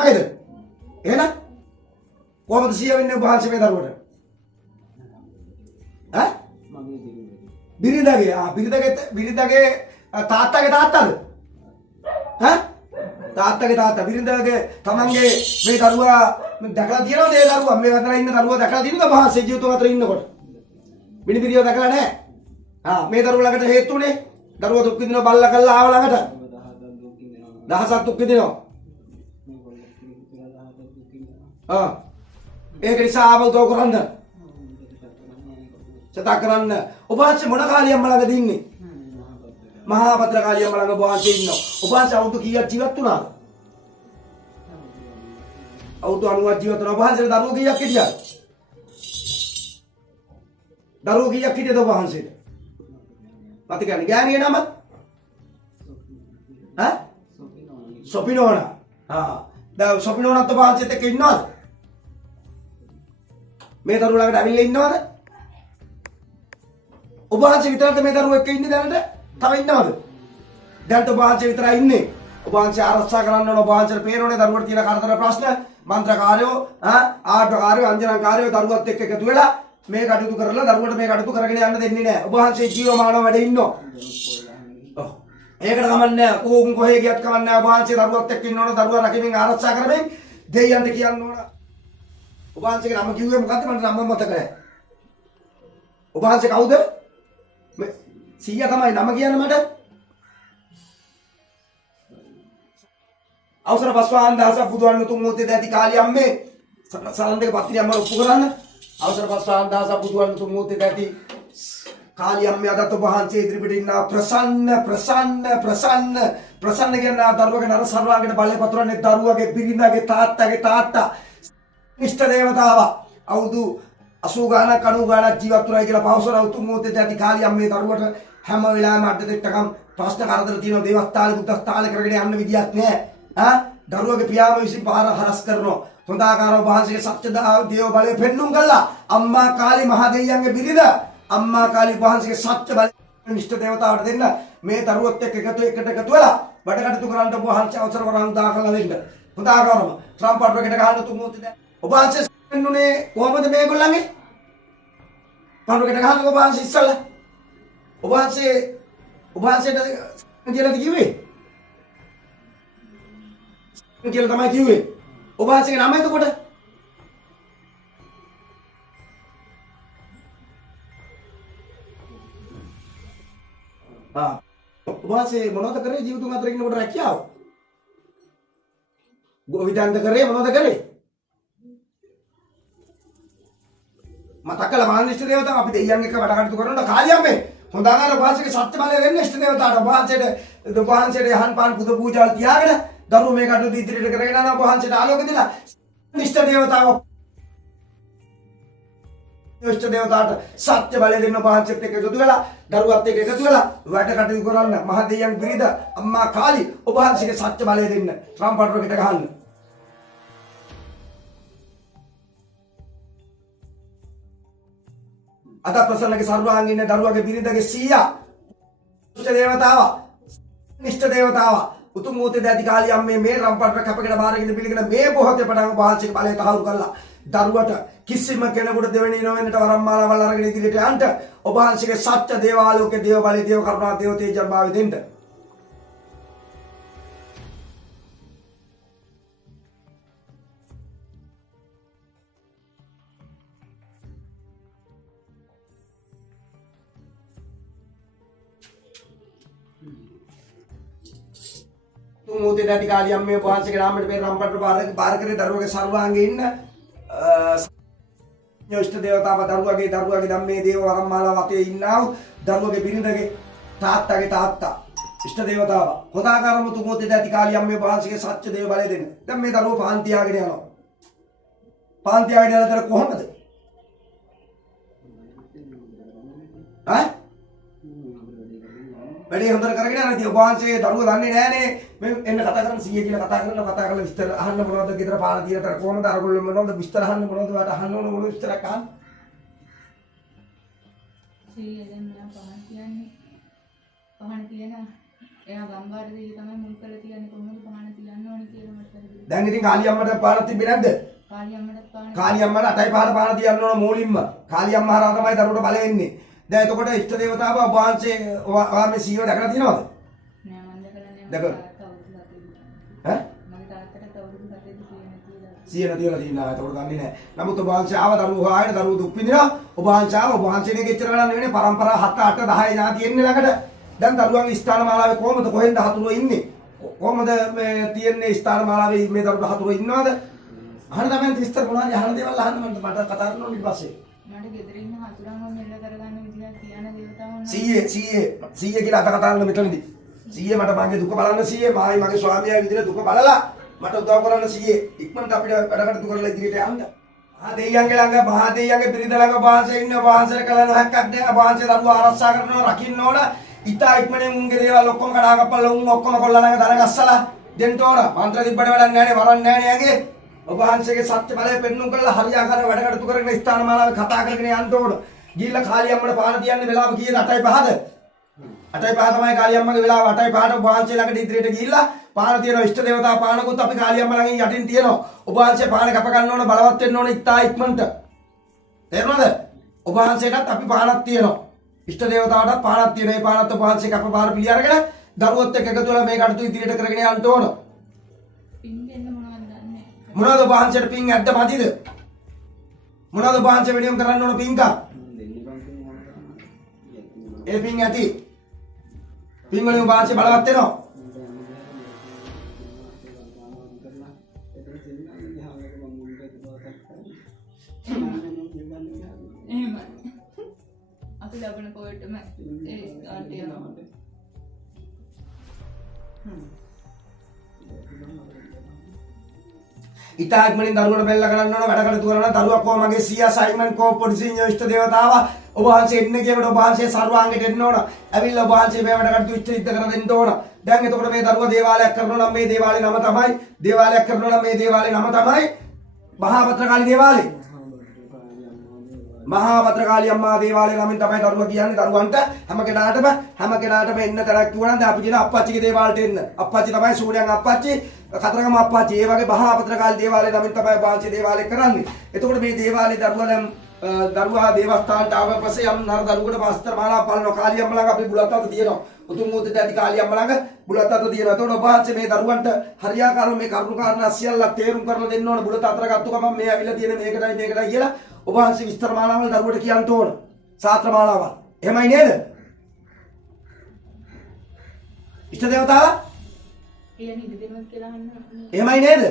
මගේද? එහෙනම් කොහොමද සිය වෙන්නේ ඔබ වහන්සේ මේ දරුවට? ඈ? බිරිඳගේ තාත්තගේ තාත්තද? ඈ? තාත්තගේ තාත්තා බිරිඳගේ තමන්ගේ මේ දරුවා දැකලා තියෙනවද? ඒ දරුවා මේ අතර ඉන්න දරුවා දැකලා තියෙනවද ඔබ වහන්සේ ජීවිතය අතර ඉන්නකොට? බිරිඳිරියව දැකලා නැහැ. මේ දරුවා ළඟට හේතු උනේ දරුවා දුක් විඳිනවා බල්ලා කළා ආව ළඟට. දහසක් දුක් විඳිනවා. ඒක නිසා ආව උදව් කරන්න. සතා කරන්න. ඔබ වහන්සේ මොන කාලියම්ම ළඟද ඉන්නේ? මහා භද්‍ර කාලියම්ම ළඟ ඔබ වහන්සේ ඉන්නවා. ඔබ වහන්සේ අවුරුදු කීයක් ජීවත් වුණාද? අවුරුදු 90ක් ජීවත් වුණා. ඔබ වහන්සේට දරුවෝ කීයක් හිටියාද? දරුවෝ කීයක් හිටියද ඔබ වහන්සේට? මත කියන්නේ ගෑණිය නම? ඈ? සොපිනෝනා. දැන් සොපිනෝනාත් ඔබ වහන්සේත් එක්ක ඉන්නවද? මේ දරුවෝ ළඟට ඇවිල්ලා ඉන්නවද? ඔබ වහන්සේ විතරද මේ දරුවෝ එක්ක ඉන්නේ දැනට? තව ඉන්නවද? දැන් ඔබ වහන්සේ විතරයි ඉන්නේ. ඔබ වහන්සේ ආරක්ෂා කරන්න ඕන. ඔබ වහන්සේට පේනෝනේ දරුවට තියෙන කරදර ප්‍රශ්න, මන්ත්‍රකාරයෝ, ආඩකාරයෝ, අංජනකාරයෝ දරුවත් එක්ක එකතු වෙලා මේ කටයුතු කරලා දරුවට මේ කටයුතු කරගෙන යන්න දෙන්නේ නැහැ. ඔබ වහන්සේ ජීවමානව වැඩ ඉන්නවා. ඔව්. ඒකට කමන්නේ කෝකුන් කොහේ ගියත් කමන්නේ ඔබ වහන්සේ දරුවත් එක්ක ඉන්න ඕන. දරුවා රකිමින් ආරක්ෂා කරමින් දෙයියන්ට කියන්න ඕන. ඔබ වහන්සේගේ නම කිව්වේ මොකද්ද? මට නම මතක නැහැ. ඔබ වහන්සේ කවුද? සීයා තමයි නම කියන්න මට. අවසර පස්වාන් දහසක් බුදුන් උතුම් මොහොතේ දැති කාලියම්මේ සලන්දේ පත්‍රිය අම්මලා ඔප්පු කරන්න. අවසර පස්වාන් දහසක් බුදුන් උතුම් මොහොතේ දැති කාලියම්මේ අදත් ඔබ වහන්සේ ඉදිරිපිට ඉන්න ප්‍රසන්න කියන දරුවගේ නර සර්වාංගයට බලය පතුරන්නේ දරුවගේ බිරිඳගේ තාත්තගේ තාත්තා ඉෂ්ට දේවතාවා අවුරුදු 80 ගානක් 90 ගානක් ජීවත් වුණා කියලා පවසන උතුම් මොහොතේ දැති කාලියම්මේ දරුවට හැම වෙලාවෙම අඩදෙට්ටකම් ප්‍රශ්න කරදර තියෙන දේවස්ථාලේ බුද්ධස්ථාලේ කරගෙන යන්න විදියක් නැහැ. දරුවගේ පියාම විසින් පාර හරස් කරනවා. හොඳාකාරව වහන්සේගේ සත්‍ය දේව බලය පෙන්눔 කළා. අම්මා කාලි මහ දෙවියන්ගේ බිරිඳ අම්මා කාලි වහන්සේගේ සත්‍ය බලය නිෂ්ඨ දේවතාවට දෙන්න මේ දරුවත් එක්ක එකතු වෙලා වැඩ කටයුතු කරන්න ඔබ වහන්සේ අවසර වරන් දාකලා දෙන්න. හොඳාකාරව ට්‍රම්පට් වකට ගහන්න තුමුත් ඔබ වහන්සේ පෙන්නුනේ කොහමද මේගොල්ලන්ගේ? පන්වකට ගහන්න ඔබ වහන්සේ ඉස්සල්ලා ඔබ වහන්සේට කියලා කිව්වේ කියලා තමයි කිව්වේ. ඔබ වහන්සේගේ නම එතකොට? ඔබ වහන්සේ මොනවද කරේ ජීවිතුන් අතර ඉන්නකොට රැකියාව? ගෝවිතන්ද කරේ මොනවද කරේ? මතක කළ මානිෂ්ඨ දේවතාව අපි දෙයියන් එක්ක වැඩ කටයුතු කරනකොට කාලියම්මේ හොඳාකාර වහන්සේගේ සත්‍ය බලය දෙන්නේ ඉෂ්ඨ දේවතාවට වහන්සේට යහන් පාන් පුද පූජාල් තියාගෙන දරුවෝ මේ කටයුතු ඉදිරියට කරගෙන යනවා. වහන්සේට ආලෝක දීලා ඉෂ්ඨ දේවතාව ඉෂ්ඨ දේවතාවට සත්‍ය බලය දෙන්න වහන්සේත් එක්ක එකතු වෙලා දරුවත් එක්ක එකතු වෙලා වැඩ කටයුතු කරන්න මහ දෙයියන් බිරිඳ අම්මා කාලි ඔබ වහන්සේගේ සත්‍ය බලය දෙන්න ට්‍රම්පට් වකට ගහන්න. අද ප්‍රසන්නගේ සර්වාංගින්නේ දරුවගේ බිරිඳගේ සීයා ඉෂ්ඨ දේවතාවා නිෂ්ඨ දේවතාවා උතුම් මොහොතේ දැති කාලියම්මේ මේ රම්පට්ට කැපගෙන බාරගෙන පිළිගෙන මේ මොහොතේ පටන් වහන්සේගේ බලය තහවුරු කළා. දරුවට කිසිම කෙනෙකුට දෙවෙනි නොවෙන්නට වරම්මාලාවල් අරගෙන ඉදිරියට යන්න ඔබ වහන්සේගේ සත්‍ය දේවාලෝකයේ දේව බලය දේව කරුණා දේව තේජන් භාවය දෙන්න. मोदी दादी कालियम में वहां से ग्राम में रामपट बार करे दरुआ के सर्वांगे इन इष्ट देवता दरुआ के दम्मे देव वरमाला वाते इन्नाव दरुआ के बिरिंदगे तात्ता इष्ट देवता खुदाकारम तु मोदी दादी कालियम में वहां से सच्च देव बाले दिन दम्मे दरुआ पांति आगे आनो पांति आगे आना तेरा कोहमद हैं වැඩේ හොඳට කරගෙන යනවා. ඉතින් ඔබ වහන්සේ දරුවෝ දන්නේ නැහනේ. මේ එන්න කතා කරන සීයේ කියලා කතා කරලා විස්තර අහන්න මොනවද ගෙදර පාන දිනතර කොහොමද අරගොල්ලෝ මොනවද විස්තර අහන්න මොනවද වාට අහන්න ඕන මොන විස්තරයක් අහන්න. සීයේ දැන් මම පහන් කියන එයා ගම්බාර දෙවිය තමයි මුල් කරලා තියන්නේ කොහොමද පහන තියන්න ඕනේ කියලා මට දැන් ඉතින් කාලියම්මට පාන තිබ්බේ නැද්ද? කාලියම්මට අටයි පහට පාන තියන්න ඕන මූලින්ම. කාලියම්ම හරහා තමයි දරුවට බලය එන්නේ. දැන් එතකොට ඉෂ්ට දේවතාව ඔබ වහන්සේ ඔයා මේ සීව දැකලා තියෙනවද? නෑ මම දැකලා නෑ. දැකලා ඈ? මගේ තාත්තට අවුරුදු 7දී සියන තියලා තියෙනවා. ඒකට දන්නේ නැහැ. නමුත් ඔබ වහන්සේ ආව දරුවෝ හොයාගෙන දරුවෝ දුක් විඳිනවා. ඔබ වහන්සේ ආව ඔබ වහන්සේනේ ගෙච්චර ගණන් නෙවෙයි පරම්පරා 7 8 10 ඥාති එන්නේ ළඟට. දැන් දරුවන්ගේ ස්ථාන මාලාවේ කොහමද කොහෙන්ද හතුරෝ ඉන්නේ? කොහමද මේ තියෙන්නේ ස්ථාන මාලාවේ මේ දරුවෝ හතුරෝ ඉන්නවද? අහන්න තමයි විස්තර මොනවද අහන්න දේවල් අහන්න මට කතා කරනවා ඊට පස්සේ. මට ගෙදර ඉන්න හතුරන්ව මෙල්ල කරගන්න විදියක් කියන දේවතාවුන් සීයේ කියලා අත කතා කරන මෙතනදී. සීයේ මට මගේ දුක බලන්න සීයේ මායි මගේ ස්වාමියා විදිහට දුක බලලා මට උදව් කරන්න සීයේ ඉක්මනට අපිට වැඩ කටයුතු කරලා ඉදිරියට යන්න. මහා දෙයියන්ගේ ළඟ මහා දෙයියන්ගේ බිරිඳ ළඟ වහන්සේ ඉන්න වහන්සේ කලන හැක්කක් නැහැ වහන්සේ දරුවා ආරක්ෂා කරනවා රකින්න ඕන. ඉතා ඉක්මනින් උන්ගේ දේවල් ඔක්කොම කඩා කපලා උන් ඔක්කොම කොල්ලා ළඟ දන ගස්සලා දෙන්න ඕන. මන්ත්‍ර දිබ්බට වැඩක් නැහැ නේ වරන් නැහැ නේ යගේ. ඔබ වහන්සේගේ සත්‍ය බලය පෙන්වුම් කරලා හරියාකාරව වැඩ කටයුතු කරගෙන ස්ථාන මාලාවේ කතා කරගෙන යන්න ඕන. ගිහිල්ලා කාලියම්මට පාන තියන්නේ වෙලාව කීයද 8:05ද? 8:05 තමයි කාලියම්මගේ වෙලාව 8:05ට ඔබ වහන්සේ ළඟට ඉදිරියට ගිහිල්ලා පාන තියෙනවා ඉෂ්ට දේවතා පානකුත් අපි කාලියම්ම ළඟින් යටින් තියෙනවා. ඔබ වහන්සේ පාන කප ගන්න ඕන බලවත් වෙන්න ඕන ඉතා ඉක්මනට. තේරුණාද? ඔබ වහන්සේටත් අපි පානක් තියෙනවා. ඉෂ්ට දේවතාවටත් පානක් තියෙනවා. ඒ පානත් ඔබ වහන්සේ කප පාර පිළි අරගෙන දරුවොත් එක්ක එකතු වෙලා මේ කටයුතු ඉදිරියට කරගෙන යන්න ඕන. පින් දෙන්න මොනවද දන්නේ? මොනවද ඔබ වහන්සේට පින් ඇද්ද මදිද? මොනවද ඔබ වහන්සේ වෙනියම් කරන්න ඕන පින්කම්? ඒ පින් ඇති. පින් වලින් ඔබ වහන්සේ බලවත් වෙනවා. එහෙම. අපි ලබන පොයටම ඒ ස්ටාර්ට් වෙනවා. ඉතා ඉක්මනින් දරුවට බෙල්ල ගන්න ඕන වැඩ කටයුතු කරන දරුවා කො මගේ සීයා සයිමන් කෝ පොඩිසිංහ ඉෂ්ට දේවතාව ඔබ වහන්සේ එන්න කියනකොට ඔබ වහන්සේ සර්වාංගයට එන්න ඕන. ඇවිල්ලා ඔබ වහන්සේ මේ වැඩ කටයුතු ඉෂ්ට කර දෙන්න ඕන. දැන් එතකොට මේ දරුවා දේවාලයක් කරනවා නම් මේ දේවාලේ නම තමයි දේවාලයක් කරනවා නම් මේ දේවාලේ නම තමයි මහා භද්‍රකාලී දේවාලේ. මහා භද්‍රකාලී අම්මා දේවාලේ නමින් තමයි දරුවා කියන්නේ දරුවන්ට හැම කෙනාටම එන්න තරක් කිව්වනම් දැන් අපි කියන අප්පච්චිගේ දේවාලට එන්න. අප්පච්චි තමයි සූර්යයන් අප්පච්චි කතරගම අප්පච්චි. ඒ වගේ මහා භද්‍රකාලී දේවාලේ නමින් තමයි වහන්සේ දේවාලේ කරන්නේ. එතකොට මේ දේවාලේ දරුවා දේවස්ථානට ආව පස්සේ යම් නර දරුවෙකුට පාස්තර මාලා පාලන කාලියම්ම ළඟ අපි බුලත් අත තියෙනවා. උතුම් මුද්දට ඇති කාලියම්ම ළඟ බුලත් අත තියෙනවා. එතකොට ඔබ වහන්සේ මේ දරුවන්ට හරියාකාරව මේ කරුණු කාරණා සියල්ල තේරුම් කරලා දෙන්න ඕන. බුලත් අතර ගත්තු ගමන් මේ ඇවිල්ලා තියෙන මේකටයි කියලා ඔබ වහන්සේ විස්තර මාලාවල් දරුවට කියන්න ඕන. සාත්‍ර මාලාවල්. එහෙමයි නේද? ඉෂ්ට දේවතාව? කියන්නේ ඉදිරියම කියලා අහන්න. එහෙමයි නේද?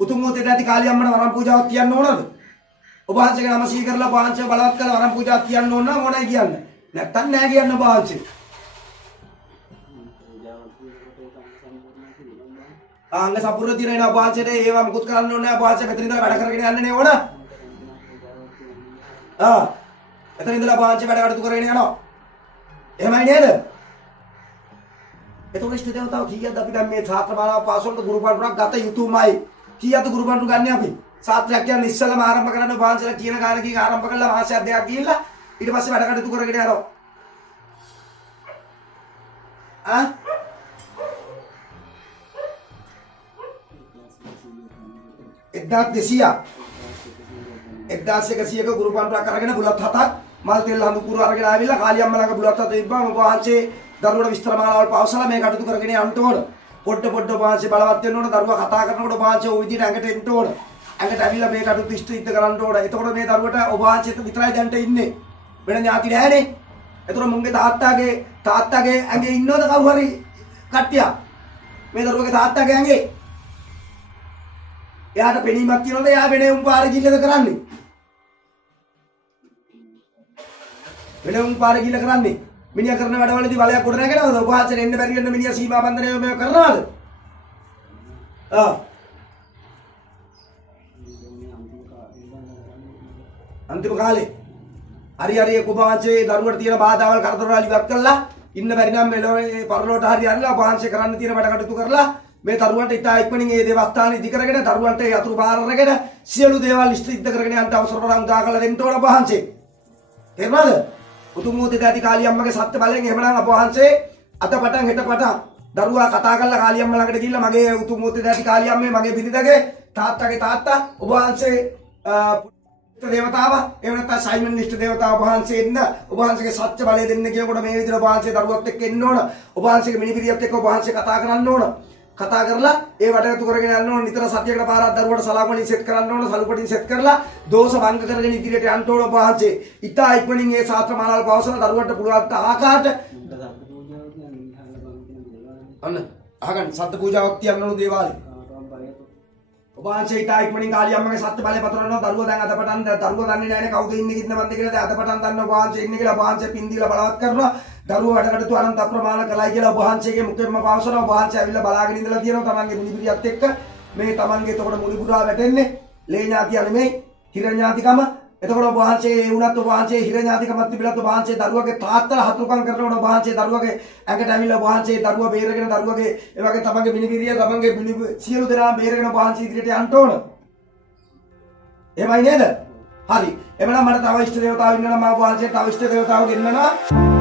උතුම් මොහොතේ ඇති කාලියම්මට වරම් පූජාවක් කියන්න ඕනද? ඔබ වහන්සේගේ නම සිහි කරලා වහන්සේ බලවත් කරලා වරම් පූජාවක් කියන්න ඕන නම් ඕනයි කියන්න. නැත්තම් නෑ කියන්න ඔබ වහන්සේ. අංග සම්පූර්ණ දිනේන ඔබ වහන්සේට ඒවා මුකුත් කරන්න ඕනේ නෑ. ඔබ වහන්සේ මෙතන ඉඳලා වැඩ කරගෙන යන්නනේ ඕන. එතන ඉඳලා ඔබ වහන්සේ වැඩ කටයුතු කරගෙන යනවා. එහෙමයි නේද? එතකොට ඉෂ්ට දේවතාව කීයද අපි දැන් මේ ඡාත්‍ර මාලාව පාස් වලට ගුරු පඬුරක් ගත යුතුමයි. කීයද ගුරු පඬුරු ගන්න අපි? සාත්‍රයක් කියන්නේ ඉස්සෙල්ලාම ආරම්භ කරන්න වහන්සේලා කියන කාරණේකින් ආරම්භ කළා මාසයක් දෙකක් ගිහිල්ලා ඊට පස්සේ වැඩ කටයුතු කරගෙන යනවා. 1200ක ගුරු පඬුරක් අරගෙන බුලත් හතක් මල් තෙල් හඳු කුරු අරගෙන ආවිල්ලා කාලියම්ම ළඟ බුලත් හත තිබ්බම ඔබ වහන්සේ දරුවට විස්තර මාලාවල් පවසලා මේ කටයුතු කරගෙන යන්න ඕන. පොඩ ඔබ වහන්සේ බලවත් වෙන්න ඕන. දරුවා කතා කරනකොට ඔබ වහන්සේ ওই විදිහට ඇඟට එන්න ඕන. ඇඟට ඇවිල්ලා මේ කටයුතු ඉෂ්ට කරන්න ඕන. එතකොට මේ දරුවට ඔබ වහන්සේත් විතරයි දැන්ට ඉන්නේ. වෙන ඥාති නැහැනේ. එතකොට මුන්ගේ තාත්තාගේ ඇඟේ ඉන්නවද කවුරු හරි කට්ටිය? මේ දරුවගේ තාත්තාගේ ඇඟේ එයාට පෙනීමක් කියනවද? එයා වෙන පාරේ ගිල්ලද කරන්නේ? වෙන පාරේ ගිල්ල කරන්නේ? මිනිහා කරන වැඩවලදී බලයක් කොට නැගෙනවද? ඔබ වහන්සේට එන්න බැරි වෙන මිනිහා සීමා බන්ධනය මේව කරනවද? අන්තිම කාලේ හරි ඔබ වහන්සේ දරුවට තියෙන බාධාවල් කරදර වල ඉවත් කළා. ඉන්න බැරි නම් මෙලොවේ පරලෝට හරි යන්නලා ඔබ වහන්සේ කරන්න තියෙන වැඩ කටයුතු කරලා මේ දරුවන්ට ඉතා ඉක්මනින් මේ දේවස්ථානෙ ඉදි කරගෙන දරුවන්ට යතුරු බාර අරගෙන සියලු දේවල් ඉෂ්ට කරගෙන යන්න අවසර වරන් උදා කරලා දෙන්න ඕන ඔබ වහන්සේ. තේරුණාද? උතුම් මොහොතේ ඇති කාලියම්මගේ සත්‍ය බලයෙන් එහෙමනම් ඔබ වහන්සේ අත පටන් හෙට පටන් දරුවා කතා කරලා කාලියම්ම ළඟට ගිහිල්ලා මගේ උතුම් මුත්තේ දැටි කාලියම්මේ මගේ බිරිඳගේ තාත්තගේ තාත්තා ඔබ වහන්සේ ඉෂ්ට දේවතාවා එහෙම නැත්නම් සයිමන් ඉෂ්ට දේවතාවා ඔබ වහන්සේ ඉන්න ඔබ වහන්සේගේ සත්‍ය බලය දෙන්න කියනකොට මේ විදිහට ඔබ වහන්සේ දරුවත් එක්ක එන්න ඕන ඔබ වහන්සේගේ මිනිපිරියත් එක්ක ඔබ වහන්සේ කතා කරන්න ඕන කතා කරලා ඒ වැඩකතු කරගෙන යන්න ඕන නිතර සතියකට පාරක් දරුවට සලාම් වලින් සෙට් කරන්න ඕන සලුපටින් සෙට් කරලා දෝෂ භංග කරගෙන ඉදිරියට යන්න ඕන ඔබ වහන්සේ ඉතා ඉක්මනින් මේ ශාස්ත්‍ර මාලාවල පවසන දරුවට පුළුවන් ආකාරයට අන්න අහගන්න සත්ත්ව පූජාවක් තියන්නලු දේවාලේ ඔබ වහන්සේ ඉතා ඉක්මනින් කාලියම්මගේ සත්‍ය බලය පතරනවා දරුවා දැන් අදපටන් දරුවා දන්නේ නැහැ නේ කවුද ඉන්නේ කිද්ද කියලා දැන් අදපටන් දන්න ඔබ වහන්සේ ඉන්නේ කියලා ඔබ වහන්සේ පින් දීලා බලවත් කරනවා දරුවා වැඩකටතු අනන්ත අප්‍රමාණ කළයි කියලා ඔබ වහන්සේගේ මුඛයෙන්ම පවසනවා ඔබ වහන්සේ ඇවිල්ලා බලාගෙන ඉඳලා තියෙනවා තමන්ගේ මුනිපිරියත් එක්ක මේ තමන්ගේ එතකොට මුනිපුරා වැටෙන්නේ ලේ ඥාතිය නෙමෙයි හිර ඥාතිකම එතකොට ඔබ වහන්සේ ඒ වුණත් ඔබ වහන්සේ හිර ඥාතිකමත් තිබිලත් ඔබ වහන්සේ දරුවගේ තාත්තලා හතුරුකම් කරනකොට ඔබ වහන්සේ දරුවගේ ඇඟට ඇවිල්ලා ඔබ වහන්සේ දරුවා බේරගෙන දරුවගේ ඒ වගේ තමන්ගේ මිනිපිරිය තමන්ගේ සියලු දෙනා බේරගෙන ඔබ වහන්සේ ඉදිරියට යන්න ඕන එහෙමයි නේද හරි එමනම් මට තව ඉෂ්ට දේවතාවෝ ඉන්නවා නම් මම ඔබ වහන්සේ තව ඉෂ්ට දේවතාවෝ ගෙන්නනවා